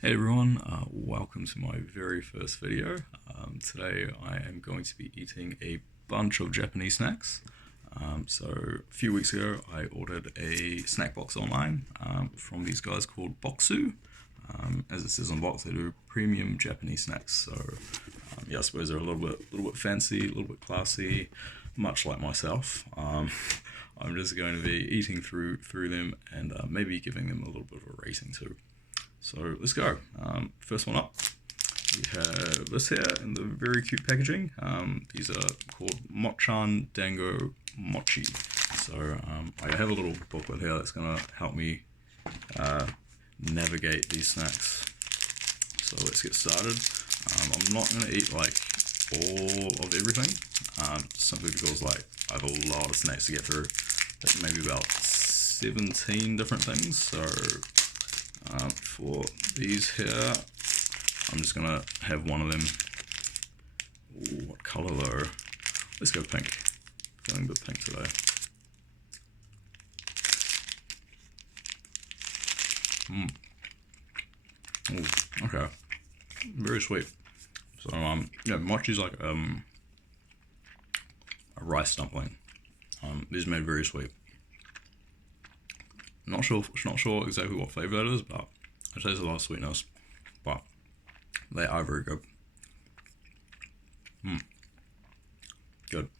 Hey everyone, welcome to my very first video. Today I am going to be eating a bunch of Japanese snacks. So a few weeks ago I ordered a snack box online from these guys called Bokksu. As it says on the box, they do premium Japanese snacks. So yeah, I suppose they're a little bit fancy, a little bit classy, much like myself. I'm just going to be eating through them and maybe giving them a little bit of a rating too. So let's go. First one up, we have this here in the very cute packaging. These are called Mochan Dango Mochi. So I have a little booklet here that's going to help me navigate these snacks. So let's get started. I'm not going to eat like all of everything, simply because like I have a lot of snacks to get through. Maybe about 17 different things. So for these here, I'm just gonna have one of them. Ooh, what color though? Let's go pink. Feeling a bit pink today. Ooh, okay. Very sweet. So yeah, mochi's like a rice dumpling. These are made very sweet. Not sure exactly what flavor it is, but I taste a lot of sweetness. But they are very good. Good.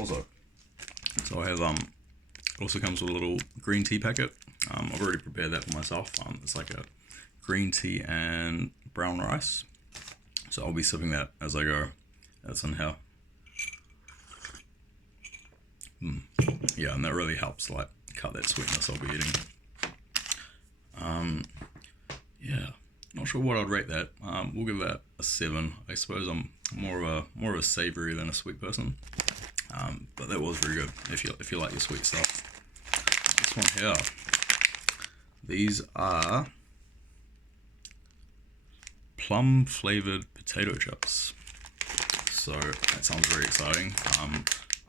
Also, so I have it also comes with a little green tea packet. I've already prepared that for myself. It's like a green tea and brown rice. So I'll be sipping that as I go. That's in here. Yeah, and that really helps like cut that sweetness I'll be eating. Yeah, not sure what I'd rate that. We'll give that a 7. I suppose I'm more of a savory than a sweet person. But that was very good if you like your sweet stuff. This one here, these are plum flavored potato chips. So that sounds very exciting.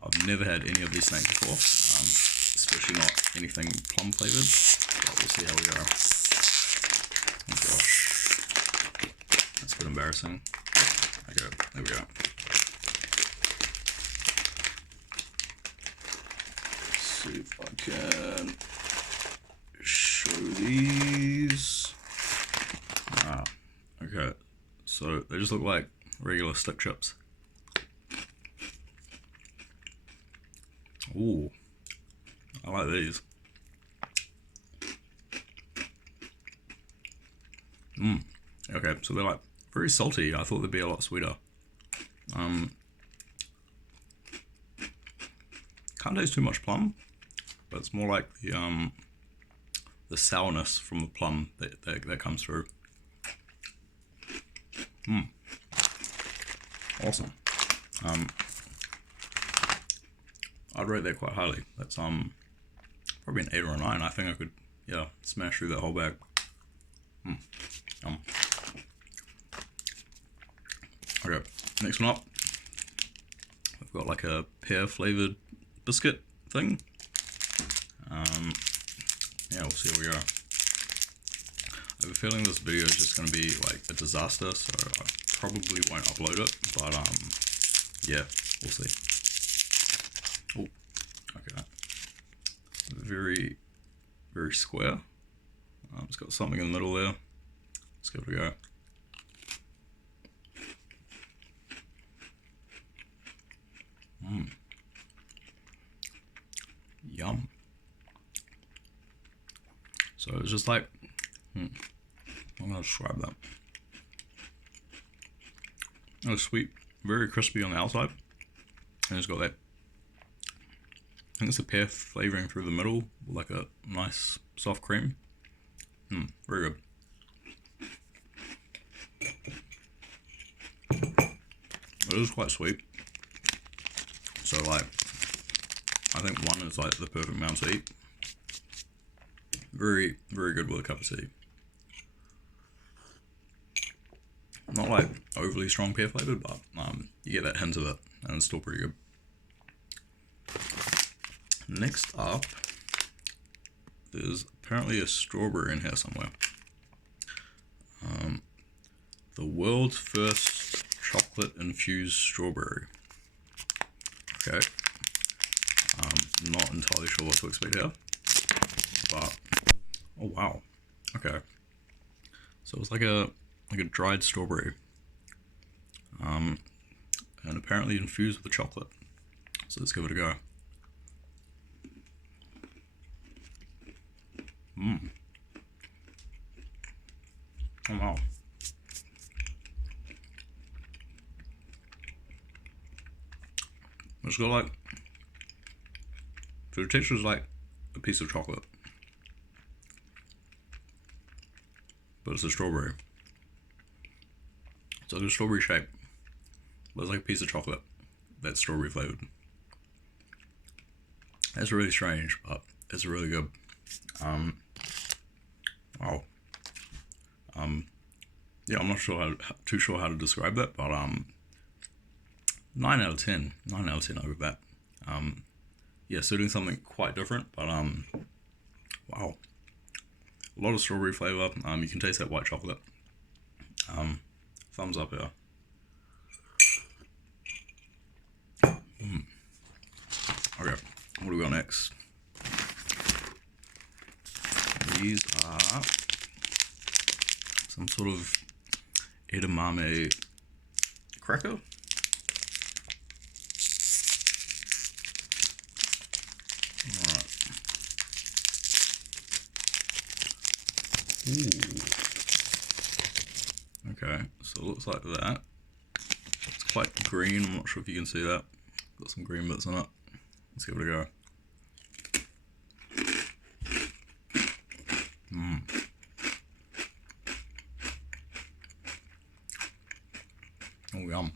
I've never had any of these snacks before, especially not anything plum flavored, but we'll see how we go. Oh gosh, that's a bit embarrassing. Okay, there we go. Let's see if I can show these. Okay, so they just look like regular stick chips. Ooh, I like these. Okay, so they're like very salty. I thought they'd be a lot sweeter. Can't taste too much plum, but it's more like the sourness from the plum that comes through. Awesome. I'd rate that quite highly. That's probably an 8 or a 9. I think I could smash through that whole bag. Okay, next one up. I've got like a pear flavored biscuit thing. Yeah, we'll see how we go. I have a feeling this video is just going to be like a disaster, so I probably won't upload it, but yeah, we'll see. Oh, okay. Very square. It's got something in the middle there. Let's give it a go. Yum. So it's just like, I'm gonna describe that. It's sweet, very crispy on the outside, and it's got that, I think it's a pear flavoring through the middle, like a nice soft cream. Very good. It is quite sweet. So like, I think 1 is like the perfect amount to eat. Very good with a cup of tea. Not like overly strong pear flavored, but you get that hint of it, and it's still pretty good. Next up, there's apparently a strawberry in here somewhere. The world's first chocolate infused strawberry. Okay. Not entirely sure what to expect here, but oh wow. Okay. So it's like a dried strawberry, and apparently infused with the chocolate. So let's give it a go. Oh wow. It's got like, so the texture is like a piece of chocolate, but it's a strawberry. It's like a strawberry shape, but it's like a piece of chocolate that's strawberry flavored. That's really strange, but it's really good. Wow. Yeah, I'm not too sure how to describe that, but 9 out of 10. 9 out of 10 over that. Yeah, so doing something quite different, but wow. A lot of strawberry flavor. You can taste that white chocolate. Thumbs up here. Okay, what do we got next? These are some sort of edamame cracker. Alright. Ooh. Okay, so it looks like that. It's quite green, I'm not sure if you can see that. Got some green bits on it. Let's give it a go. Oh yum.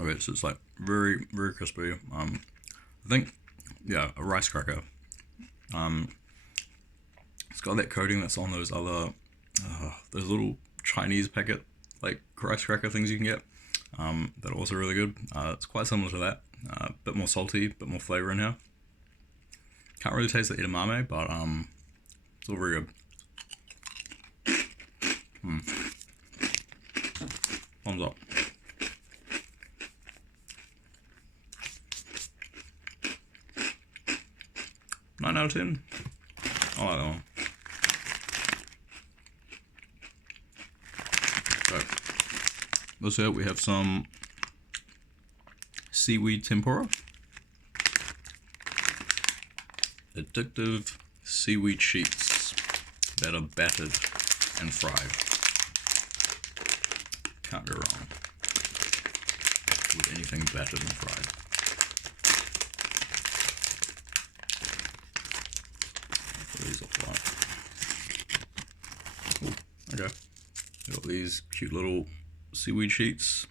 Okay, so it's like very, very crispy. I think, yeah, a rice cracker. It's got that coating that's on those other, those little Chinese packet, like rice cracker things you can get. That are also really good. It's quite similar to that. A bit more salty, bit more flavor in here. Can't really taste the edamame, but it's all very good. Thumbs up. Nine out of 10. I like that one. So, let's see, we have some seaweed tempura. Addictive seaweed sheets that are battered and fried. Can't go wrong with anything battered and fried. Put these off light. Ooh, okay. Got these cute little seaweed sheets.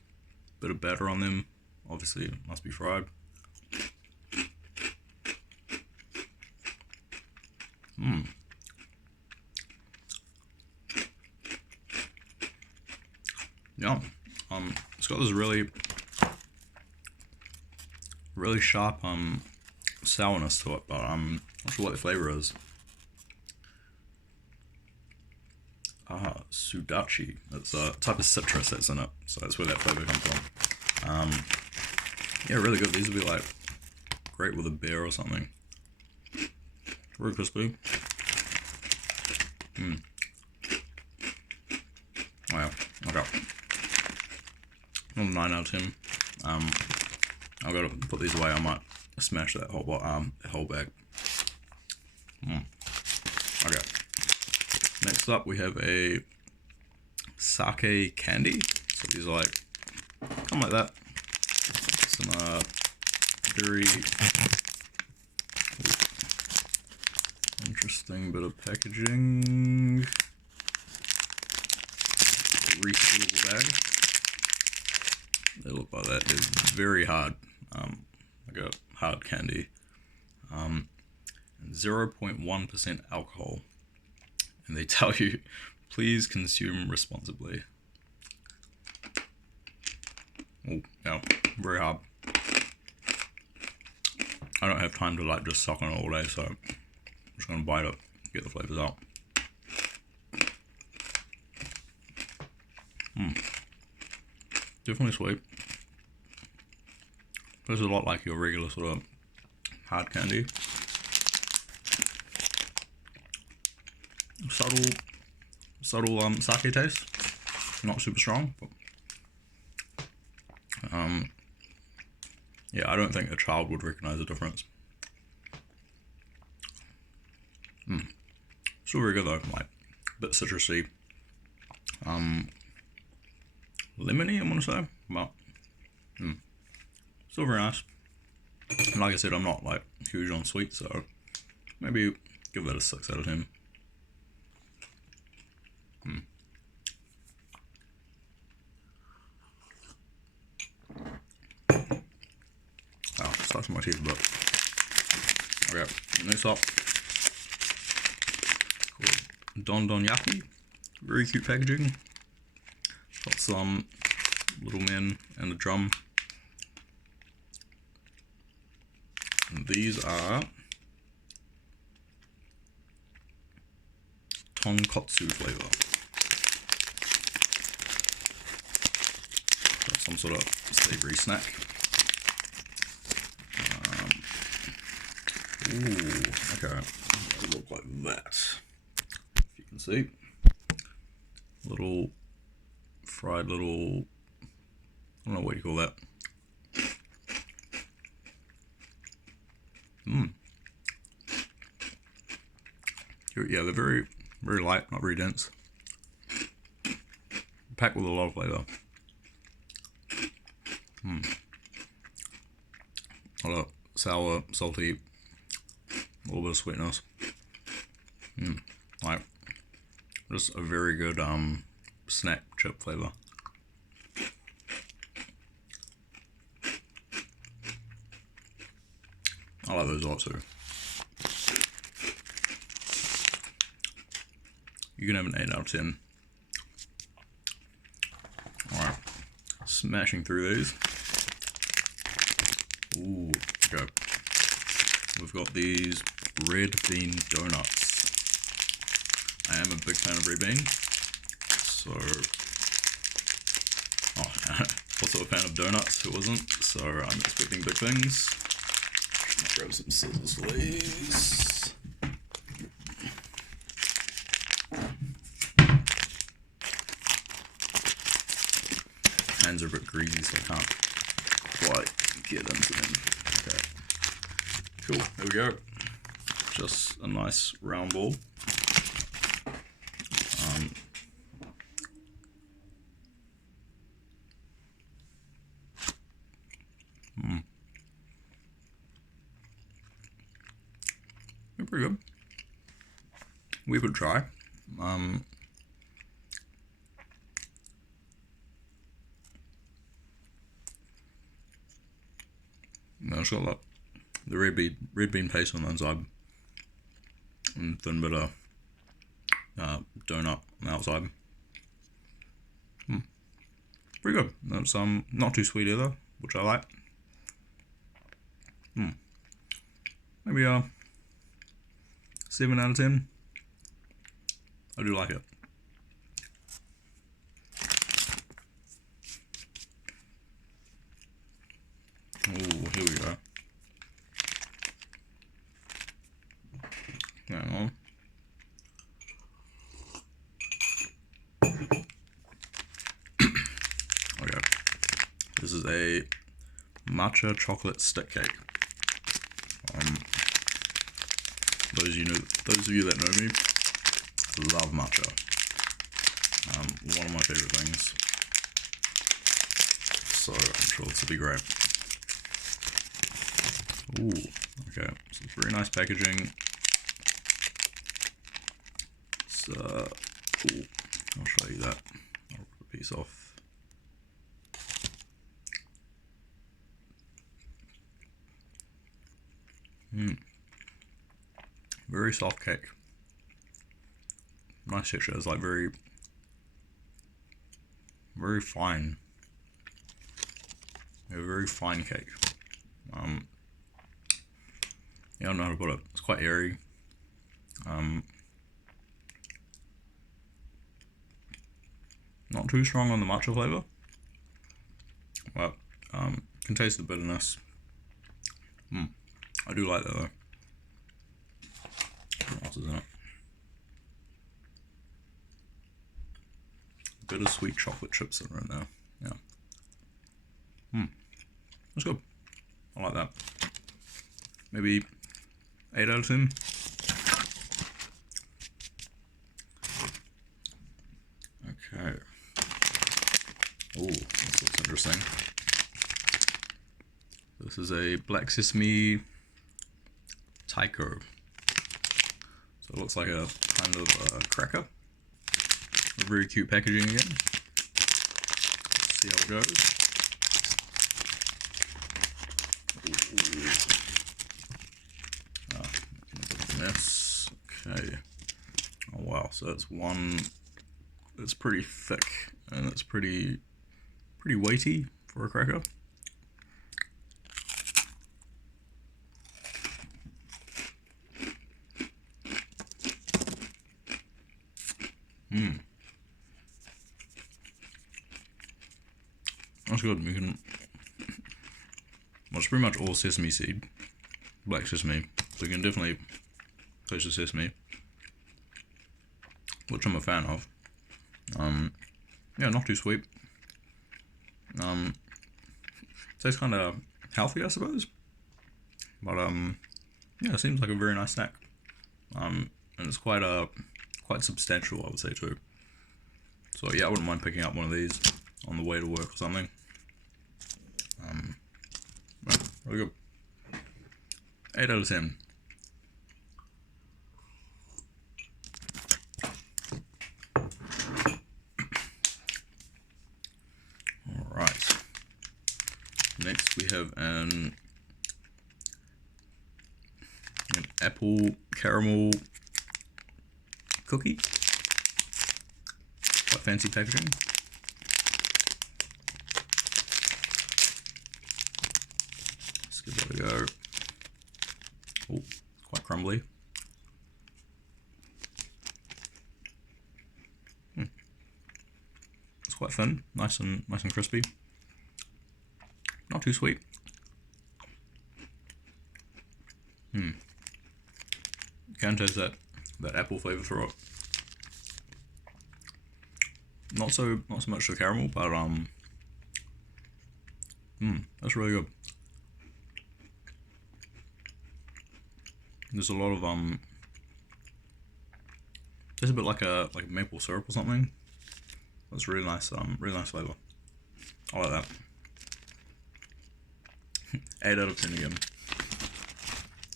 Bit of batter on them. Obviously, it must be fried. Yeah. It's got this really sharp sourness to it, but I'm not sure what the flavor is. Sudachi. It's a type of citrus that's in it, so that's where that flavor comes from. Yeah, really good. These would be like great with a beer or something. Very crispy. Wow. Okay. 9 out of 10. I've got to put these away. I might smash that whole bag. Okay. Next up, we have a sake candy. So these are like, come like that. Some very interesting bit of packaging. Resealable bag. They look like that. They're very hard, like a hard candy. 0.1% alcohol, and they tell you, please consume responsibly. Oh, yeah, very hard. I don't have time to like just suck on it all day, so I'm just gonna bite it, get the flavors out. Definitely sweet. This is a lot like your regular sort of hard candy. Subtle sake taste. Not super strong, but yeah, I don't think a child would recognize the difference. Still very good though, like a bit citrusy, lemony, I want to say, but still very nice. And like I said, I'm not like huge on sweet, so maybe give that a 6 out of 10. Oh, stuck in my teeth a bit. Okay, next up, called Don Don Yaki. Very cute packaging. Got some little men and a drum. And these are tonkotsu flavor. Got some sort of savory snack. Ooh, okay. It'll look like that. If you can see. Little fried little, I don't know what you call that. Yeah, they're very, very light, not very dense. Packed with a lot of flavor. A lot of sour, salty, a little bit of sweetness. Like, just a very good snack chip flavor. I like those a lot too. You can have an 8 out of 10. Alright, smashing through these. Ooh, okay. We've got these red bean donuts. I am a big fan of red bean. So, also a fan of donuts, who wasn't? So I'm expecting big things. Grab some scissors for these. Hands are a bit greasy, so I can't quite get into them. Okay. Cool, there we go. Just a nice round ball. They're pretty good. We could try. No, it's got like the red bean paste on the inside, and thin bit of donut on the outside. Pretty good. That's not too sweet either, which I like. Maybe 7 out of 10. I do like it. Oh, here we go. Hang on. Okay. This is a matcha chocolate stick cake. Those of you that know me love matcha. One of my favorite things. So I'm sure this will be great. Ooh, okay. So very nice packaging. So, ooh, I'll show you that. I'll rip a piece off. Very soft cake. Nice texture. It's like very fine. A very fine cake. Yeah, I don't know how to put it. It's quite airy. Not too strong on the matcha flavor. Can taste the bitterness. I do like that though. What else is in it? Bittersweet chocolate chips that are in there. Yeah. That's good. I like that. Maybe 8 out of 10. Okay. Oh, this looks interesting. This is a black sesame taiko. So it looks like a kind of cracker. Very cute packaging again. Let's see how it goes. Making a bit of a mess. Okay. Oh wow, so that's one that's pretty thick and it's pretty weighty for a cracker. That's good. We can. Well, it's pretty much all sesame seed, black sesame. So you can definitely taste the sesame, which I'm a fan of. Yeah, not too sweet. Tastes kind of healthy, I suppose. But yeah, it seems like a very nice snack. And it's quite substantial, I would say too. So yeah, I wouldn't mind picking up one of these on the way to work or something. Yeah, really good. 8 out of 10. Alright. Next we have an apple caramel cookie. Quite fancy packaging. Let's give that a go. Oh, quite crumbly. It's quite thin, nice and crispy. Not too sweet. You can taste that apple flavor through it. Not so much the caramel, but that's really good. There's a lot of tastes a bit like a maple syrup or something. That's really nice flavor. I like that. 8 out of 10 again.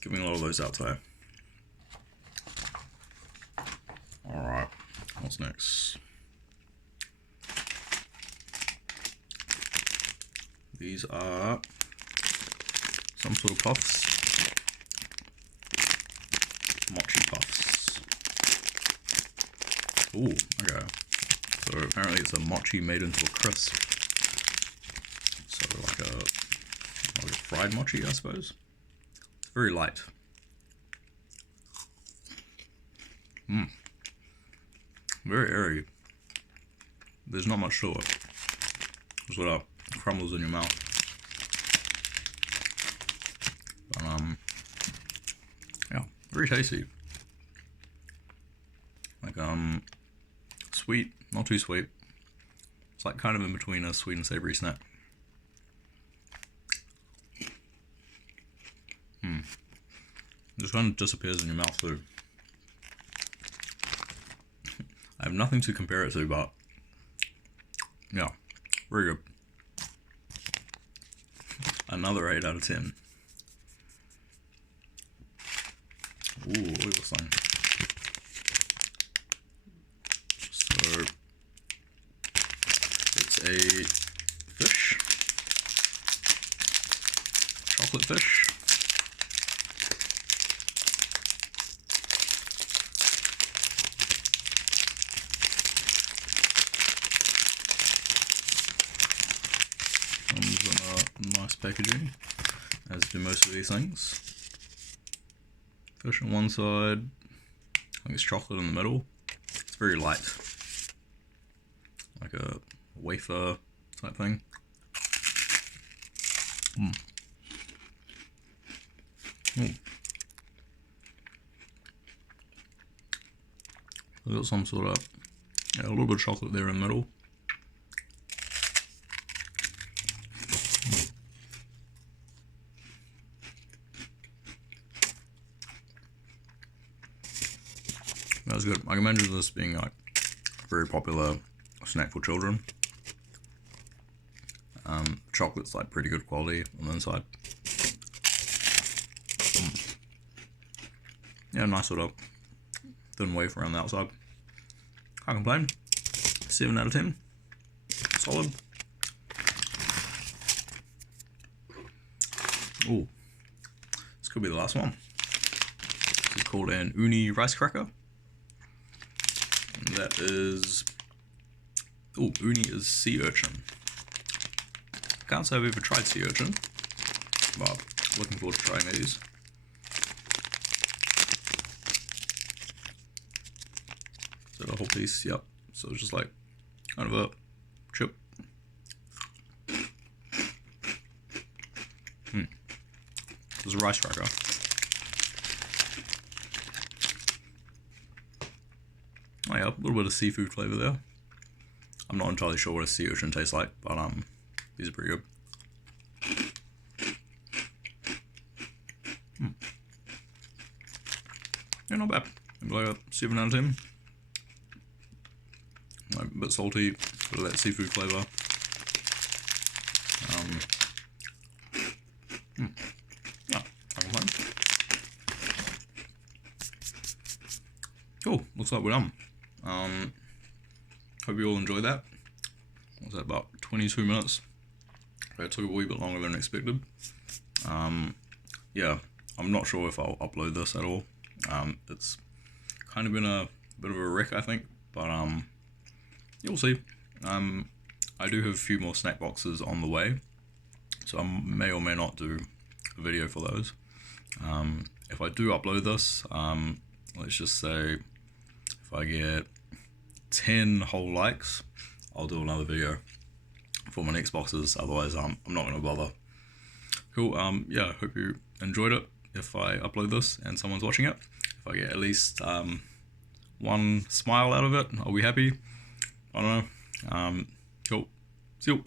Giving a lot of those out today. Alright, what's next? These are some sort of puffs. Mochi puffs. Ooh, okay. So apparently it's a mochi made into a crisp. So like a fried mochi, I suppose. It's very light. Very airy. There's not much to it. Just what up crumbles in your mouth. But yeah, very tasty. Like sweet, not too sweet. It's like kind of in between a sweet and savory snack. Just kind of disappears in your mouth too. I have nothing to compare it to, but yeah, very good. Another 8 out of 10. Ooh, look at this thing. So it's a fish, chocolate fish. Comes in a nice packaging, as do most of these things. Fish on one side, I think it's chocolate in the middle. It's very light, like a wafer type thing. I've got some sort of, a little bit of chocolate there in the middle. That's good. I can imagine this being like a very popular snack for children. Chocolate's like pretty good quality on the inside. Yeah, nice little thin wafer around the outside. Can't complain. 7 out of 10. Solid. Ooh, this could be the last one. This is called an uni rice cracker. And that is, uni is sea urchin. Can't say I've ever tried sea urchin, but looking forward to trying these. So the whole piece, yep. So it's just like kind of a chip. There's a rice cracker. Oh yeah, a little bit of seafood flavor there. I'm not entirely sure what a sea urchin tastes like, but these are pretty good. Yeah, not bad. Maybe like a 7 out of 10. Like a bit salty, bit of that seafood flavour. Yeah, I can find. Cool, looks like we're done. Hope you all enjoyed that. What was that, about 22 minutes? That took a wee bit longer than expected. Yeah, I'm not sure if I'll upload this at all. It's kind of been a bit of a wreck, I think, but you'll see. I do have a few more snack boxes on the way, so I may or may not do a video for those. If I do upload this, let's just say if I get 10 whole likes, I'll do another video for my next boxes. Otherwise, I'm not going to bother. Cool. Yeah, hope you enjoyed it. If I upload this and someone's watching it, if I get at least one smile out of it, I'll be happy. I don't know. Cool. See you.